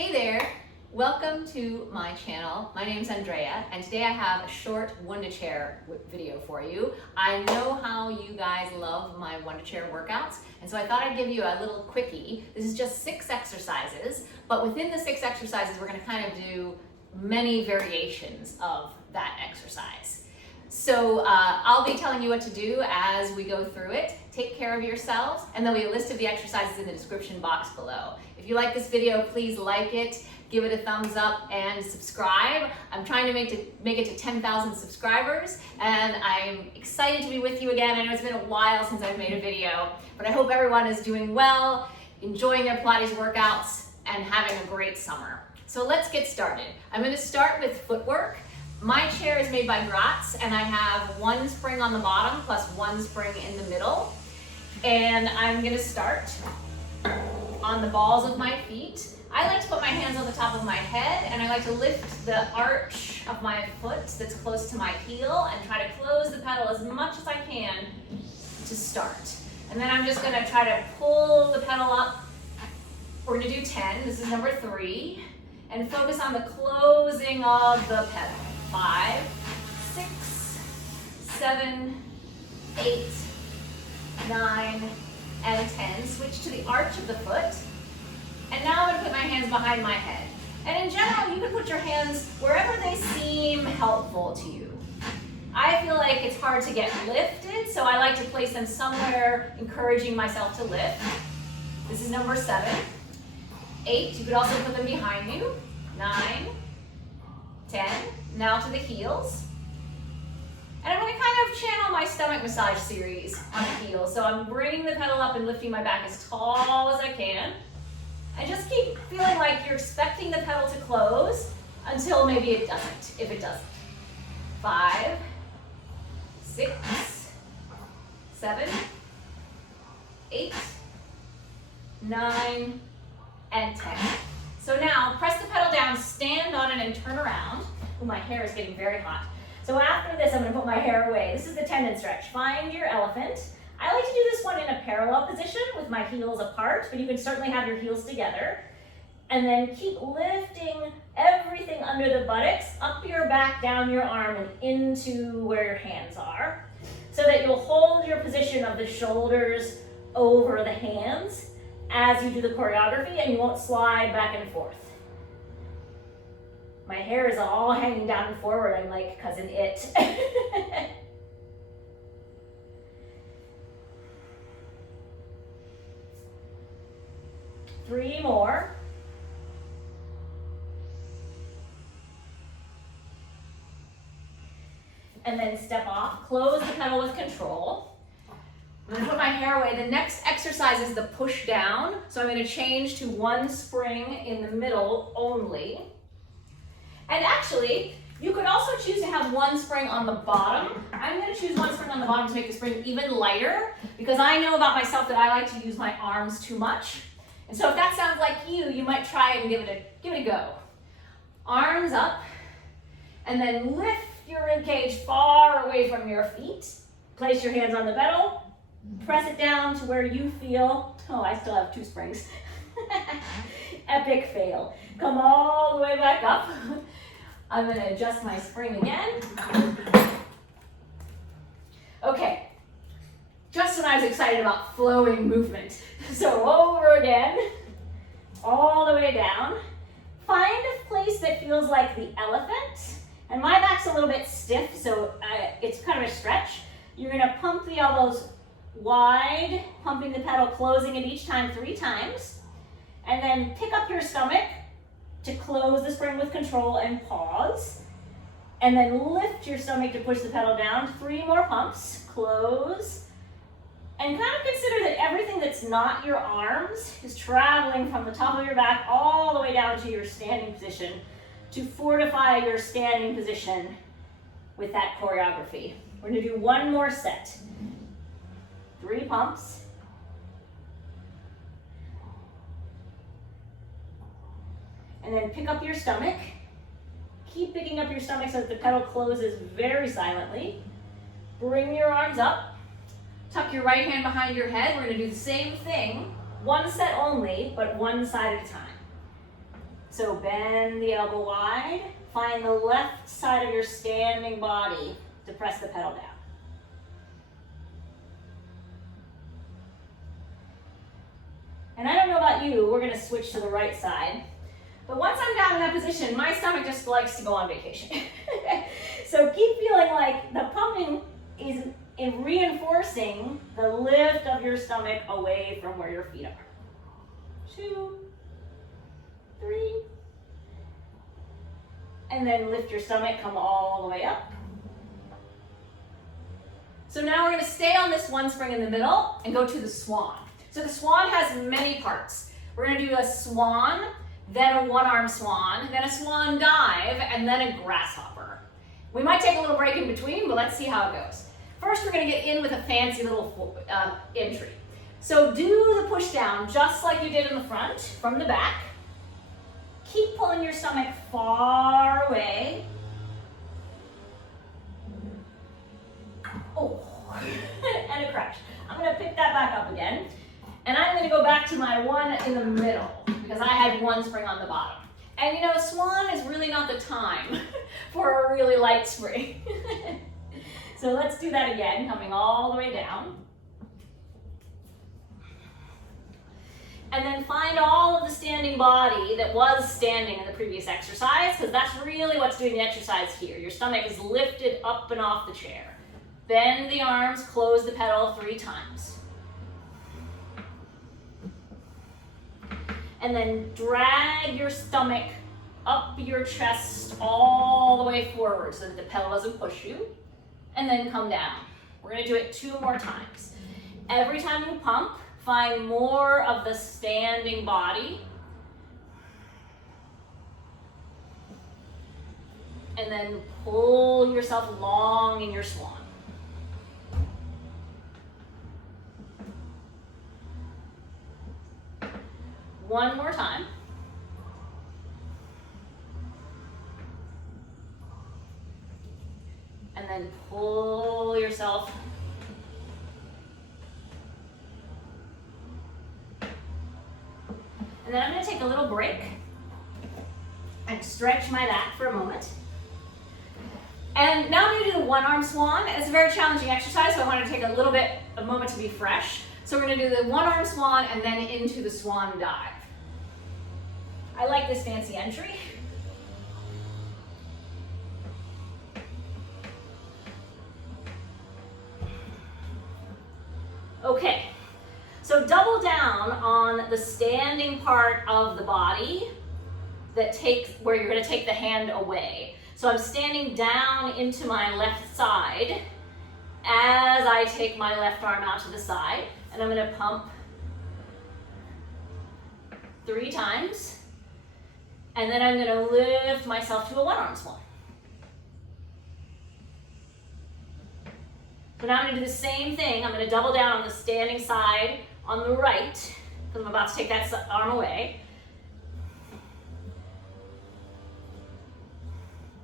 Hey there, welcome to my channel. My name's Andrea, and today I have a short Wunda chair video for you. I know how you guys love my Wunda chair workouts, and so I thought I'd give you a little quickie. This is just 6 exercises, but within the 6 exercises, we're gonna kind of do many variations of that exercise. So I'll be telling you what to do as we go through it. Take care of yourselves, and there'll be a list of the exercises in the description box below. If you like this video, please like it, give it a thumbs up, and subscribe. I'm trying to make it to 10,000 subscribers, and I'm excited to be with you again. I know it's been a while since I've made a video, but I hope everyone is doing well, enjoying their Pilates workouts, and having a great summer. So let's get started. I'm going to start with footwork. My chair is made by Gratz, and I have 1 spring on the bottom plus 1 spring in the middle. And I'm going to start on the balls of my feet. I like to put my hands on the top of my head, and I like to lift the arch of my foot that's close to my heel and try to close the pedal as much as I can to start. And then I'm just going to try to pull the pedal up. We're going to do 10. This is number 3. And focus on the closing of the pedal. 5, 6, 7, 8, 9, and 10. Switch to the arch of the foot. And now I'm going to put my hands behind my head. And in general, you can put your hands wherever they seem helpful to you. I feel like it's hard to get lifted, so I like to place them somewhere, encouraging myself to lift. This is number 7. 8, you could also put them behind you. 9, 10, now to the heels. And I'm going to kind of channel my stomach massage series on the heels. So I'm bringing the pedal up and lifting my back as tall as I can. And just keep feeling like you're expecting the pedal to close until maybe it doesn't, if it doesn't. 5, 6, 7, 8, 9, and 10. So now press the pedal down, stand on it, and turn around. Oh, my hair is getting very hot. So after this, I'm going to put my hair away. This is the tendon stretch. Find your elephant. I like to do this one in a parallel position with my heels apart, but you can certainly have your heels together. And then keep lifting everything under the buttocks, up your back, down your arm, and into where your hands are, so that you'll hold your position of the shoulders over the hands as you do the choreography, and you won't slide back and forth. My hair is all hanging down and forward. I'm like Cousin It. 3 more. And then step off, close the pedal with control. I'm going to put my hair away. The next exercise is the push down. So I'm going to change to 1 spring in the middle only. And actually, you could also choose to have 1 spring on the bottom. I'm going to choose 1 spring on the bottom to make the spring even lighter, because I know about myself that I like to use my arms too much. And so if that sounds like you, you might try it and give it a go. Arms up, and then lift your ribcage far away from your feet. Place your hands on the pedal. Press it down to where you feel, oh, I still have 2 springs. Epic fail. Come all the way back up. I'm going to adjust my spring again. Okay, just when I was excited about flowing movement. So over again, all the way down. Find a place that feels like the elephant. And my back's a little bit stiff, so it's kind of a stretch. You're going to pump the elbows wide, pumping the pedal, closing it each time 3 times. And then pick up your stomach to close the spring with control and pause. And then lift your stomach to push the pedal down. 3 more pumps, close. And kind of consider that everything that's not your arms is traveling from the top of your back all the way down to your standing position to fortify your standing position with that choreography. We're going to do 1 more set. 3 pumps. And then pick up your stomach. Keep picking up your stomach so that the pedal closes very silently. Bring your arms up. Tuck your right hand behind your head. We're going to do the same thing, 1 set only, but 1 side at a time. So bend the elbow wide. Find the left side of your standing body to press the pedal down. And I don't know about you, we're gonna switch to the right side. But once I'm down in that position, my stomach just likes to go on vacation. So keep feeling like the pumping is in reinforcing the lift of your stomach away from where your feet are. 2, 3. And then lift your stomach, come all the way up. So now we're gonna stay on this one spring in the middle and go to the swan. So the swan has many parts. We're gonna do a swan, then a one-arm swan, then a swan dive, and then a grasshopper. We might take a little break in between, but let's see how it goes. First, we're gonna get in with a fancy little entry. So do the push down just like you did in the front, from the back. Keep pulling your stomach far away. Oh, and a crash. I'm gonna pick that back up again. And I'm gonna go back to my one in the middle because I had one spring on the bottom. And you know, swan is really not the time for a really light spring. So let's do that again, coming all the way down. And then find all of the standing body that was standing in the previous exercise, because that's really what's doing the exercise here. Your stomach is lifted up and off the chair. Bend the arms, close the pedal 3 times. And then drag your stomach up your chest all the way forward so that the pedal doesn't push you. And then come down. We're gonna do it 2 more times. Every time you pump, find more of the standing body. And then pull yourself long in your swan. One more time. And then pull yourself. And then I'm going to take a little break and stretch my back for a moment. And now I'm going to do the one-arm swan. It's a very challenging exercise, so I want to take a moment to be fresh. So we're going to do the one-arm swan and then into the swan dive. I like this fancy entry. Okay, so double down on the standing part of the body where you're going to take the hand away. So I'm standing down into my left side as I take my left arm out to the side, and I'm going to pump 3 times. And then I'm going to lift myself to a one-arm swan. So now I'm going to do the same thing. I'm going to double down on the standing side on the right, because I'm about to take that arm away.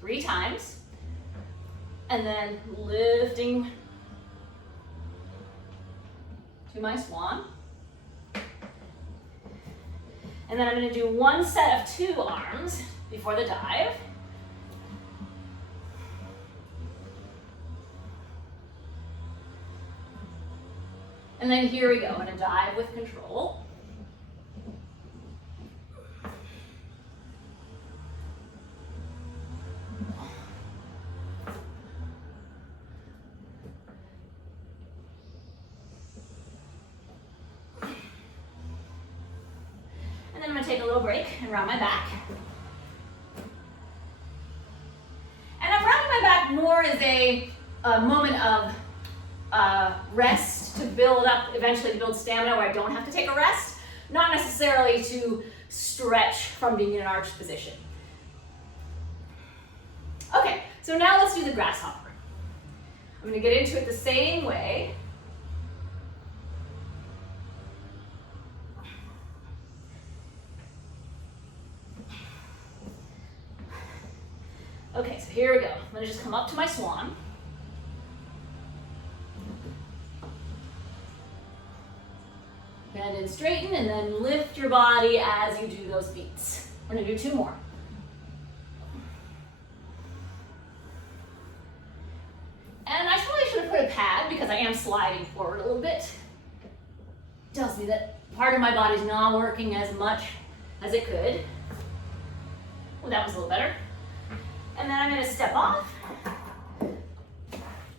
3 times. And then lifting to my swan. And then I'm going to do 1 set of 2 arms before the dive. And then here we go, I'm going to dive with control. And then I'm going to take a little break and round my back. And I'm rounding my back more as a moment of rest to build up, eventually to build stamina where I don't have to take a rest, not necessarily to stretch from being in an arched position. Okay, so now let's do the grasshopper. I'm going to get into it the same way. Okay, so here we go. I'm going to just come up to my swan. Bend and straighten, and then lift your body as you do those beats. We're gonna do 2 more. And I probably should have put a pad because I am sliding forward a little bit. Tells me that part of my body's not working as much as it could. Well, that was a little better. And then I'm gonna step off.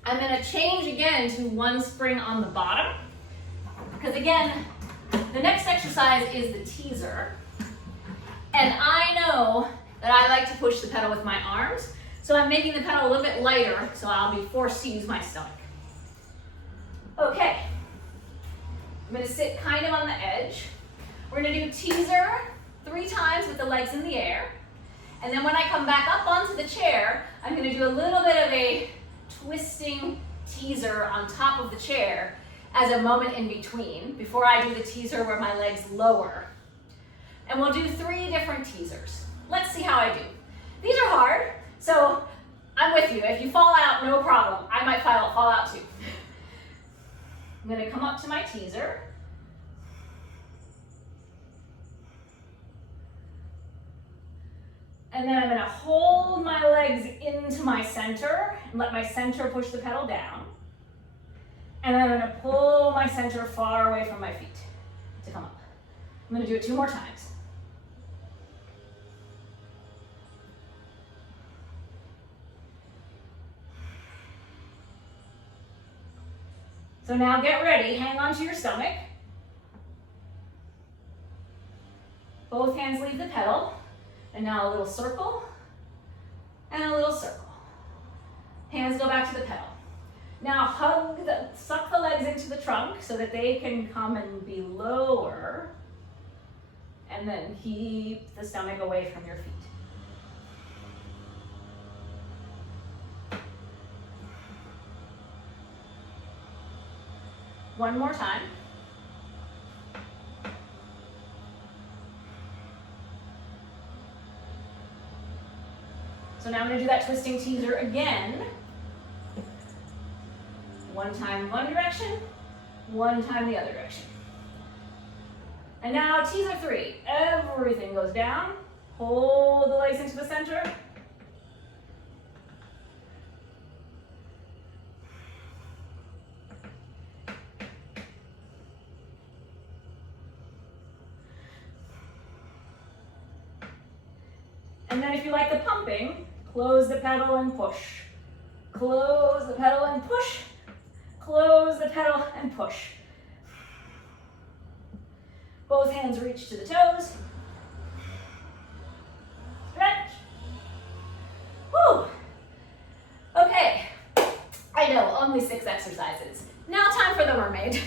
I'm gonna change again to 1 spring on the bottom. Because again, the next exercise is the teaser. And I know that I like to push the pedal with my arms. So I'm making the pedal a little bit lighter, so I'll be forced to use my stomach. Okay, I'm gonna sit kind of on the edge. We're gonna do teaser 3 times with the legs in the air. And then when I come back up onto the chair, I'm gonna do a little bit of a twisting teaser on top of the chair as a moment in between, before I do the teaser where my legs lower. And we'll do 3 different teasers. Let's see how I do. These are hard. So I'm with you. If you fall out, no problem. I might fall out too. I'm going to come up to my teaser. And then I'm going to hold my legs into my center and let my center push the pedal down. And then I'm going to pull my center far away from my feet to come up. I'm going to do it 2 more times. So now get ready, hang on to your stomach. Both hands leave the pedal. And now a little circle and a little circle. Hands go back to the pedal. Now suck the legs into the trunk so that they can come and be lower. And then keep the stomach away from your feet. One more time. So now I'm going to do that twisting teaser again. 1 time one direction, 1 time the other direction. And now teaser 3. Everything goes down. Hold the legs into the center. And then if you like the pumping, close the pedal and push. Close the pedal and push. Close the pedal and push. Both hands reach to the toes. Stretch. Whew. Okay, I know, only 6 exercises. Now time for the mermaid.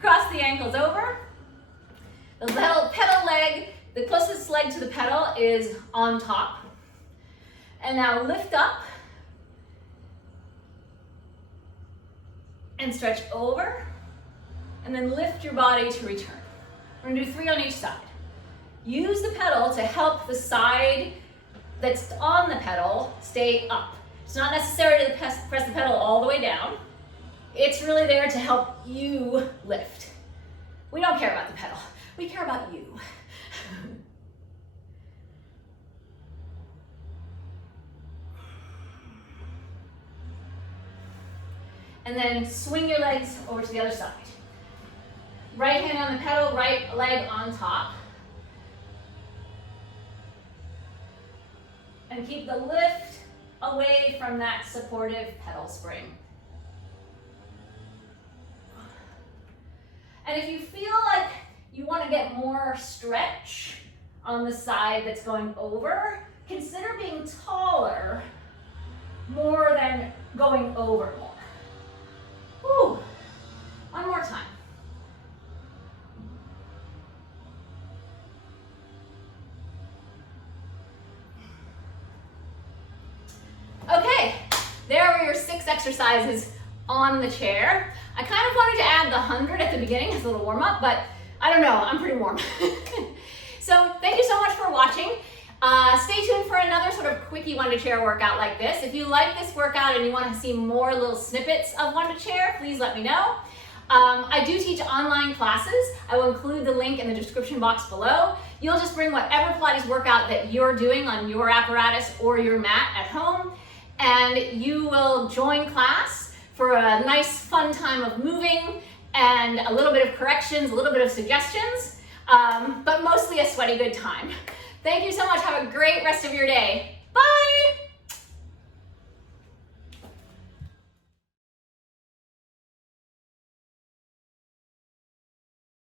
Cross the ankles over. The pedal leg, the closest leg to the pedal is on top. And now lift up and stretch over, and then lift your body to return. We're gonna do 3 on each side. Use the pedal to help the side that's on the pedal stay up. It's not necessary to press the pedal all the way down. It's really there to help you lift. We don't care about the pedal, we care about you. And then swing your legs over to the other side. Right hand on the pedal, right leg on top. And keep the lift away from that supportive pedal spring. And if you feel like you want to get more stretch on the side that's going over, consider being taller more than going over more. Whew. One more time. Okay, there were your 6 exercises on the chair. I kind of wanted to add the 100 at the beginning as a little warm up, but I don't know, I'm pretty warm. So thank you so much for watching. Stay tuned for another sort of quickie Wunda chair workout like this. If you like this workout and you want to see more little snippets of Wunda chair, please let me know. I do teach online classes. I will include the link in the description box below. You'll just bring whatever Pilates workout that you're doing on your apparatus or your mat at home, and you will join class for a nice fun time of moving and a little bit of corrections, a little bit of suggestions, but mostly a sweaty good time. Thank you so much. Have a great rest of your day. Bye.